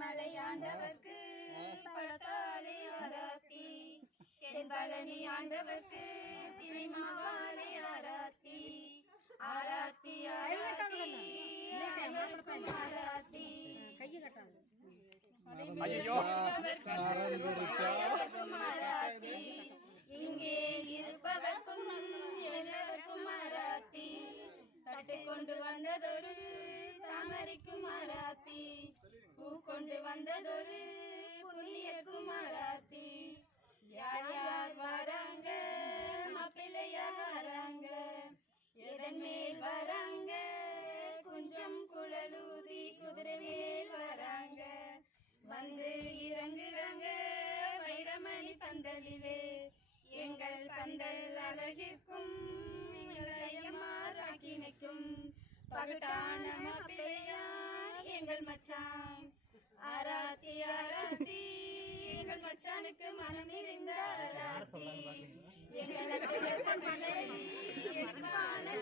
மலையாண்டவர்க்கு பழத்தாலே ஆராத்தி தென் பழனி ஆண்டவர்க்கு தினை மாவாலே ஆராத்தி ஆராத்தி ஆராத்தி ஆராத்தி. ஐயோ அனைவருக்கும் ஆராத்தி இங்கே இருப்பவர்க்கும் எல்லோருக்கும் ஆராத்தி. தட்டு கொண்டு வந்ததொரு தாமரைக்கும் ஆராத்தி பூ கொண்டு வந்ததொரு புண்ணிய குமாராத்தி யார் யார் வராங்க? மாப்பிள்ளையார் வராங்க. எதன் மேல் வராங்க? குஞ்சம் குழலூதி குதிரை மேல் வராங்க. வந்து இறங்குறாங்க வைரமணி பந்தலிலே. எங்கள் பந்தல் அழகிற்கும் மாறாக்கினைக்கும் பகட்டான பிள்ளையார் எங்கள் மச்சான். ஆராத்தி ஆராத்தி எங்கள் மச்சானுக்கு மனம் இருந்த ஆராத்தி எங்களுக்கு மலை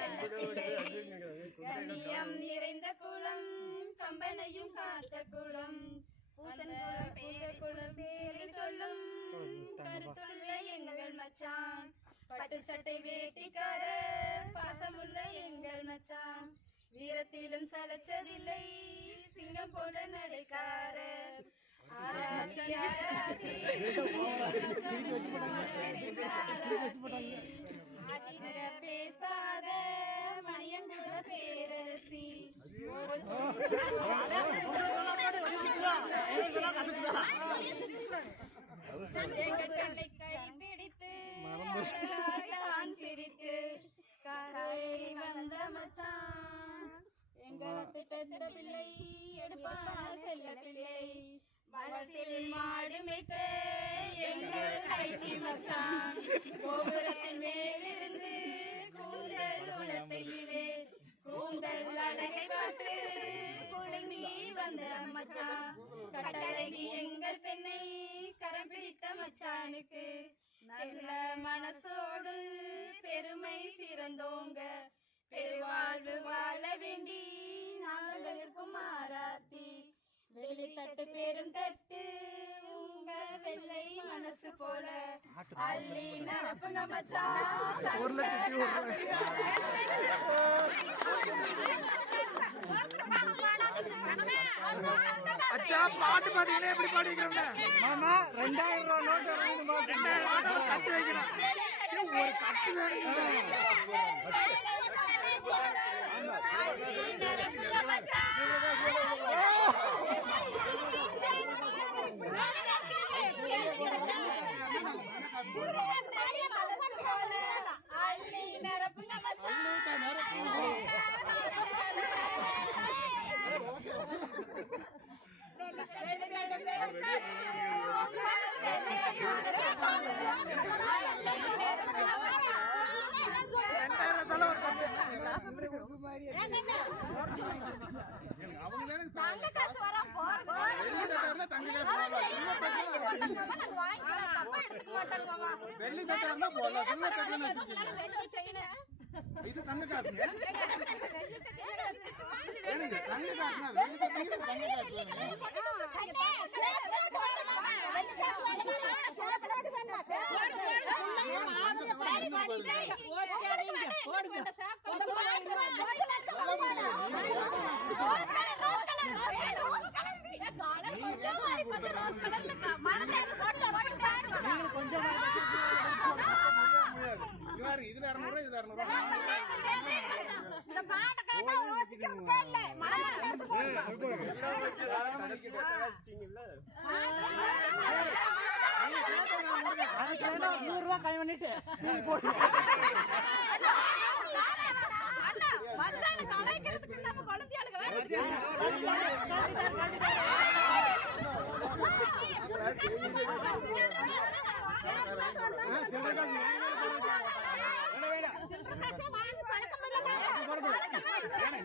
செல்ல பிள்ளை கண்ணியம் நிறைந்த குளம் கம்பனையும் காத்த குளம். குளம் பேரை சொல்லும் கருத்துள்ள எங்கள் மச்சான். பட்டு சட்டை வேட்டிக்கார பாசமுள்ள வீரத்திலும் சலச்சதில்லை. சிங்கம் போன்ற நடைக்காரர். பேசாத மணியங்குல பேரரசி. எங்கள் சண்டை கை பிடித்து சிரித்து. கரை வந்த மச்சான் எங்களுக்கு பிள்ளை எடுப்பான செல்ல பிள்ளை. மனசில் மாடு மேய்த்த எங்கள் ஐடி மச்சான். கோபுரத்தின் மேலிருந்து கூந்தல் உளத்தையிலே கூந்தல் அழகை பார்த்து குழுமி வந்த மச்சான். கட்டழகி எங்கள் பெண்ணை கரம் பிடித்த மச்சானுக்கு நல்ல மனசோடு பெருமை சிறந்தோங்க. பெருவாழ்வு வாழ வேண்டி நாங்களுக்கும் ஆராத்தி. வெளித்தட்டு பெரும் தட்டு உங்க வெள்ளை மனசு போல. அள்ளி ஒரு லட்சத்தி ஒரு அச்சா பாட்டு பாத்தீங்கன்னா எப்படி பாடிக்கிறோம்னா? மாமா ரெண்டாயிரம் ரூபா நோட்டு ரெண்டாயிரம் கட்டு வைக்கணும். ஒரு கட்டு நிரப்புங்க வெள்ளி தட்டா இருந்தா காசு போடலாம். சில்வர் தட்டுல இது தங்க காசுங்க ஏனுங்க தங்க காசுனா வெள்ளி தட்டீங்க தங்க காசு வேணுங்க இது பாரு, இதுல இரநூறுவா இதுல இரநூறுவா இந்த பாட்டை கேட்டா யோசிக்கிறதுக்கே இல்ல மனதில் எடுத்து போடுங்க. நூறுரூவா கை பண்ணிட்டு போட்டு அண்ணா,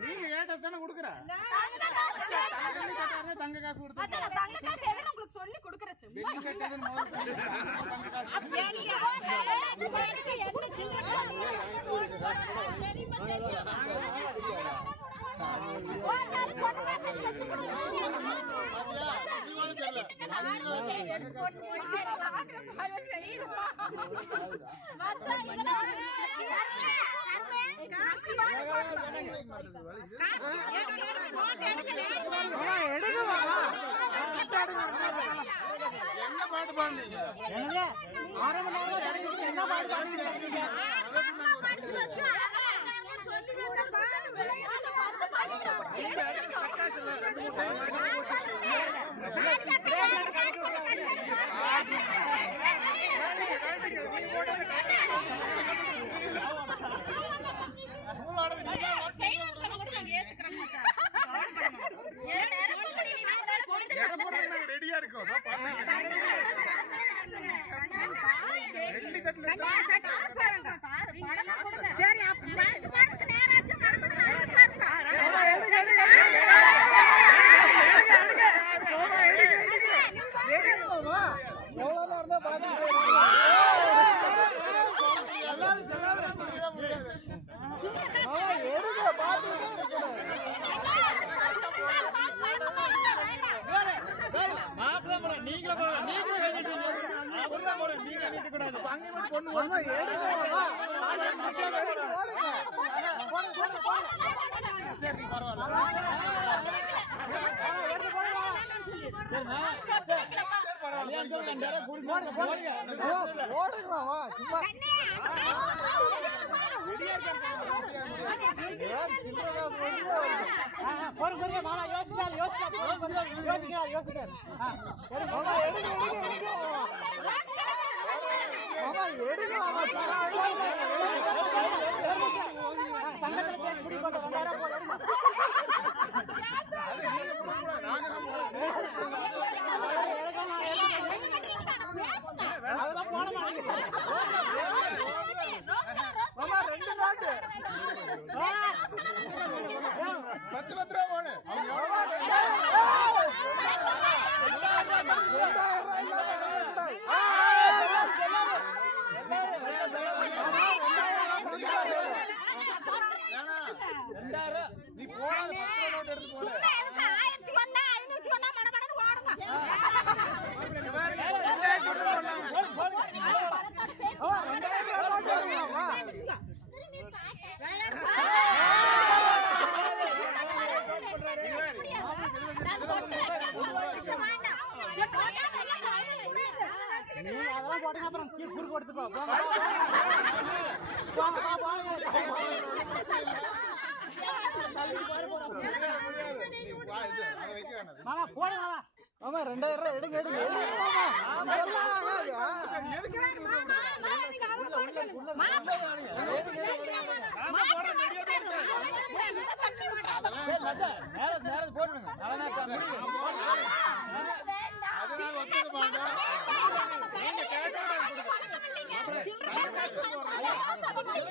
நீங்க கேட்டது தானே கொடுக்குற? தங்க காசு காசு உங்களுக்கு சொல்லி கொடுக்குறேன் தங்க காசு என்ன பாட்டு இறங்கிட்டு என்ன பாடு பாடுறீங்க? ரெடியா இருக்கோம் சரி அப்ப காசு வரதுக்கு நேராச்சும் நடந்து பாருங்க மாமா எடுங்க எடுங்க எடுங்க மாமா எடுங்க எடுங்க எடுங்க மாமா எவ்வளவு நேரம் தான் பாத்துக்கிட்டே இருக்கீங்க எல்லாரும் சொல்லாம மாமா எடுங்க பாத்துக்கிட்டே இருக்கணும் மாமா எடுங்க மாமா சும்மா ஏன் சில்லறை காசு மட்டும் வருது? மாமா எடுங்க எடுங்க எடுங்க மாமா எடுங்க மாமா மாமா ரெண்டு நாட்டு பத்து பத்து ரூபா போடு அவங்க மாமா ரெண்டாயிரம் நீ போடாத பத்து ரூபா நோட்டு எடுத்து போடு சும்மா எதுக்கு ஆயிரத்தி ஒண்ணா ஐநூத்தி ஒண்ணா மடமடன்னு ஓடுங்க மாமா ரெண்டாயிரம் நோட்டு எடுங்க மாமா நீ அதெல்லாம் அப்புறம் கீழ் குறுக்கு கொடுத்துப்பா போங்க போங்க போங்க மாமா போடு மாமா மாமா ரெண்டாயிரம் ரூபாய் எடுங்க எடுங்க ஆகாது. எதுக்கு நீ இது பண்ற? அதனால வந்து மாட்டோம் கையா கையான்னு வாடி சொல்ற வழக்கம் இல்ல சில்லறை காசு வாங்குற வழக்கம் இல்ல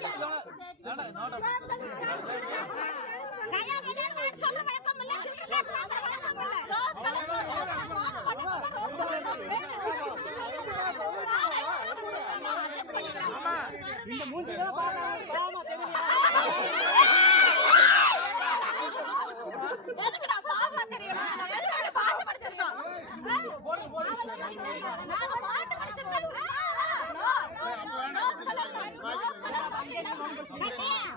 இந்த மூஞ்சி தான் பாக்கலாம் எதுக்குடா பாப்பா தெரியுமா எதுக்கு பாட்டு படிச்சிருக்கோம் நாங்க பாட்டு படிச்சிருக்கோம் ஓடுங்க அதுக்கு தான் வச்சு கொடுக்குறீங்க இங்க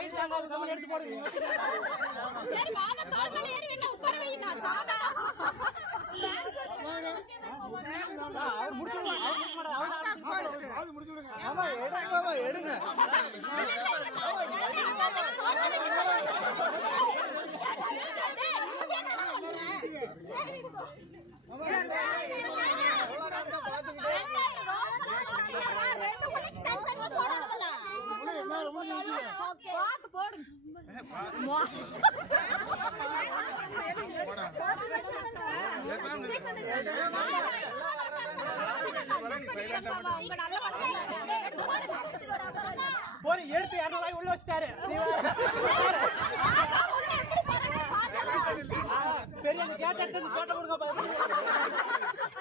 வெயிட் தாங்காது கம்மி எடுத்து போடுங்க சரி வாங்க தோல் மேல ஏறி வேணா உட்கார வை நான் சாதா அவர் முடிச்சுடுங்க அவர் முடிச்சு மாட்டார் அவர் ஆமா எடுங்க மாமா எடுங்க ரெண்டு உலக்கு தனித்தனியா போய் எடுத்து இரநூறுவாய் உள்ள வச்சுட்டாரு? பெரிய கேட்ட போட்டோ கொடுக்க பாருங்க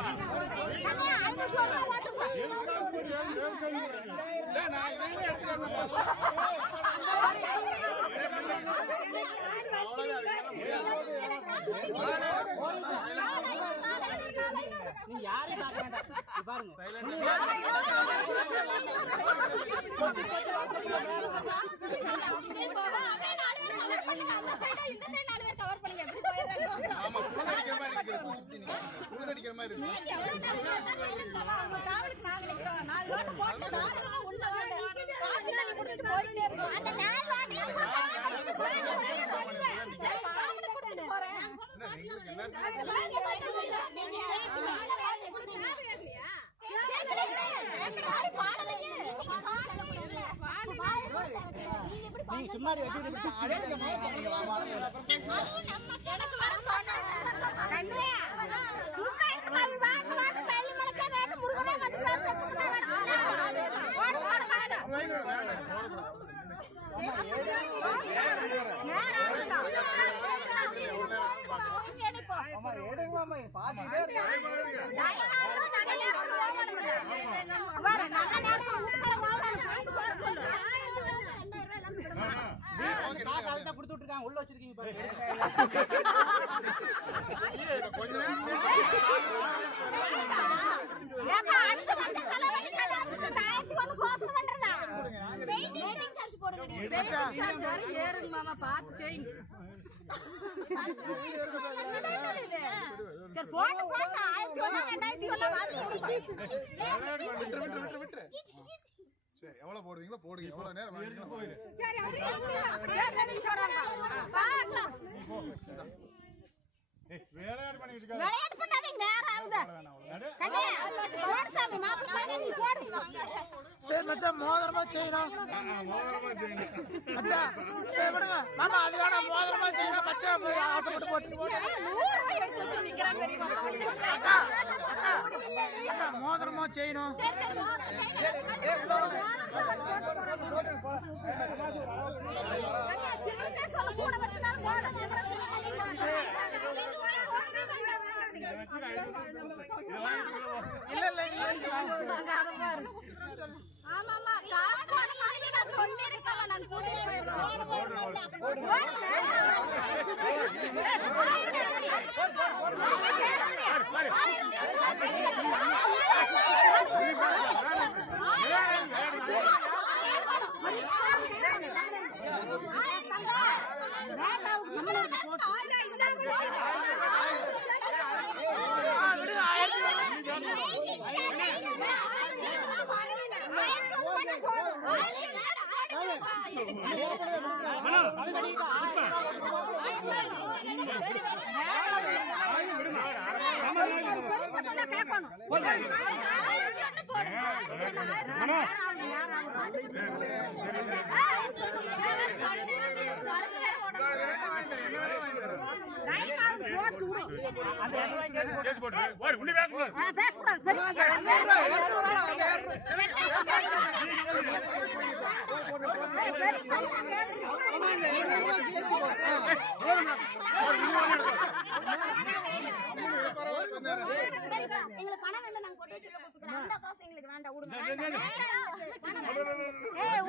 ஐநூத்தி ஒரு ரூபா ஓட்டுங்க நீ யாரையும் பார்க்க பாருங்க அடிக்கிற மாதிரி இருக்கு. நீங்க சும்மா வச்சுட்டு விட்டு அதே சமயம் ஆமா எடுங்க மாமா பாத்துட்டே இருக்க காசு விட்டுருக்காங்க உள்ள வச்சிருக்கீங்க ஏறுங்க மாமா பார்த்து செய்யுங்க. சரி போட்டு போட்டு. ஆயிரத்தி ஒண்ணு ரெண்டாயிரத்தி ஒண்ணு விட்டு, விட்டு, விட்டு. சரி எவ்வளவு போடுவீங்களோ போடுங்க இவ்வளவு நேரம் விளையாட்டு பண்ணிட்டு இருக்காரு விளையாட்டு பண்ணாதீங்க நேரம் ஆகுது கண்ணே மாப்பிள்ளை போடு சரி மச்சான் மோதிரமா செய்யணும் மச்சான் சரி விடுங்க மாமா அது வேணாம் மோதிரமா செய்யணும் ஆசைப்பட்டு போட்டு அக்கா மோதிரமா செய்யணும் போடுங்க இல்ல இல்ல இல்ல ஆமாமா காசு போட மாதிரி நான் சொல்லியிருக்கேன் நான் கூட்டிட்டு போயிடுறேன். ஆ, பேசக்கூடாது எங்களுக்கு பணம் வேண்டாம் நாங்க கொண்டு வச்சு கொடுத்துக்கிறோம் அந்த காசு எங்களுக்கு வேண்டாம் விடுங்க ஏய்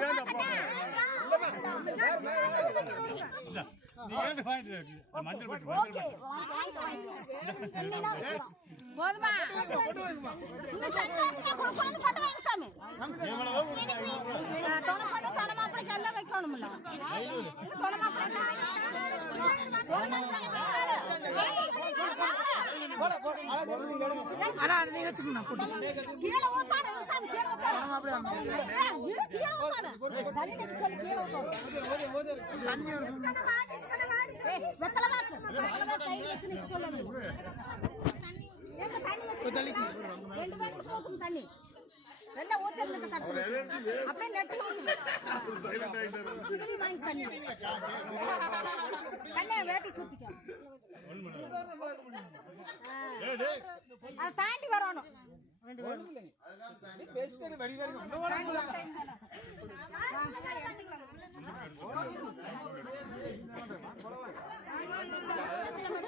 போதுமா இந்த கொடுக்கணும்னு போட்டு வைங்க சாமி தொணை பண்ணி தொணை மாப்பிளைக்கு எல்லாம் வைக்கணும்ல தொணை மாப்பிளைக்கு நீங்க வச்சுக்கணும் கீழே ஊத்தாடு. சாமி கீழே ஊத்தாடு கீழே ஊத்தாடு தள்ளிட்டு சொல்லு கீழே ஊத்தாடு ஏய், வெத்தலை வாக்கு வெத்தலை வாக்கு கையில வச்சு நிக்க சொல்லு எங்க தண்ணி வச்சு ரெண்டு பேருக்கு ஊத்தும் தண்ணி எல்லாம் ஊத்துறது தட்டு அப்படியே நெட்டு திரும்பி வாங்கி தண்ணி தண்ணியை வேட்டி சுத்திக்கும் அதை தாண்டி வரணும் ரெண்டு பேரும். பேசிட்டு வடிவா இருக்கு தாண்டி வரணும். எடுத்துக்கலாம்